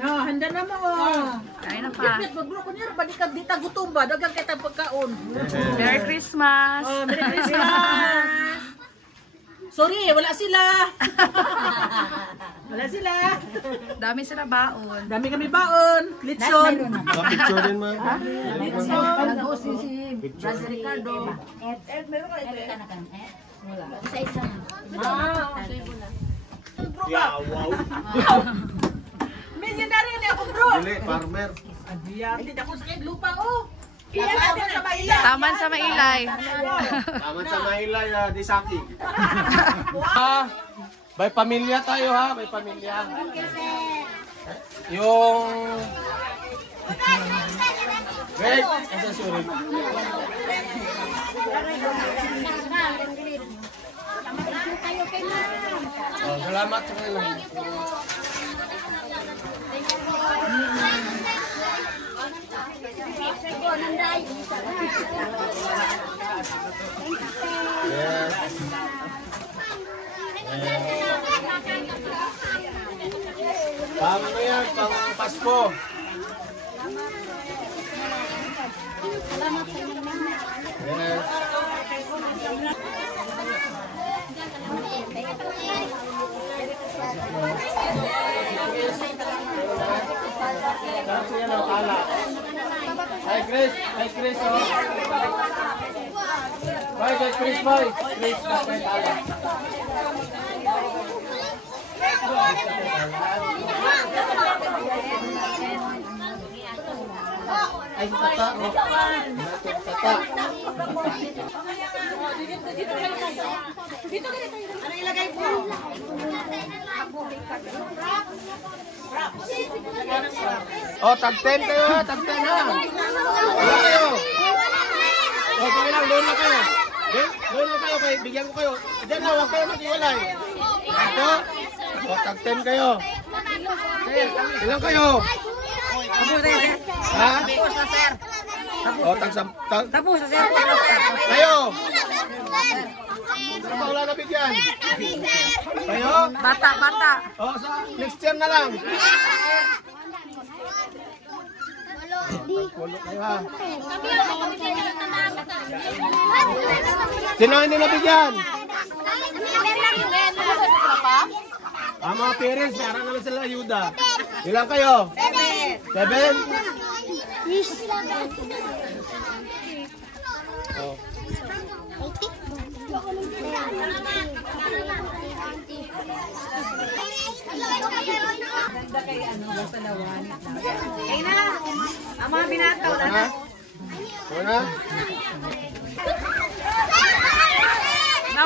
No, handa na mo. Kain na pa. Magbro ko niya, balik ka dita gutom ba? Dagang kita pagkaon. Merry Christmas! Oh, Merry Christmas! Sorry, wala sila. Wala sila. Dami sila baon. Dami kami baon. Litson. Picture din ma. Si Brother Ricardo. Meron ka ito. Wala. Isa-isa na. Yeah, wow. Millionaire na ako, bro. Dili, farmer. Hindi ako sa lupa, oh. Taman sa Mailay. Taman sa Mailay. Taman sa Mailay, di Saki. May pamilya tayo ha, may pamilya. Yung... Wait, asa si Urig? Oh, salamat sa kanila. Yes. Pang ano yan, pang Pasko. Yes. Kasi yan ang kala. Hi Chris, oh. Bye kay Chris, bye. Chris, kay kala. Ay, tata, oh. Tata. Ano ilagay po? Oh, tag 10 kayo ha, tag 10 ha. Wala kayo. Oh, sige lang, doon na kayo. Doon na kayo, bigyan ko kayo. Diyan na, huwag kayo mag-iwalay. Ito. Oh, tag 10 kayo. Ilan kayo? Ha? Tapos na, sir. Oh, tag... Tapos na, sir. Kayo. Saan ba wala nabigyan? Kayo? Bata, bata. Oh, sa next year na lang. Pulo kayo ha. Sino hindi nabigyan? Ang mga parents, meron naman sila ayuda. Ilan kayo? 7? Oh. Kaya na. Ang mga binataw na. Una? Na,